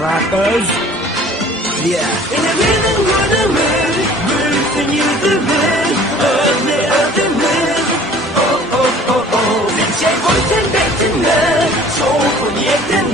rappers. Yeah. In the rhythm of the wind, birds and you the wind, early of the wind. Oh, oh, oh, oh. 빛의 골든 뱉은 날, 소문이 했던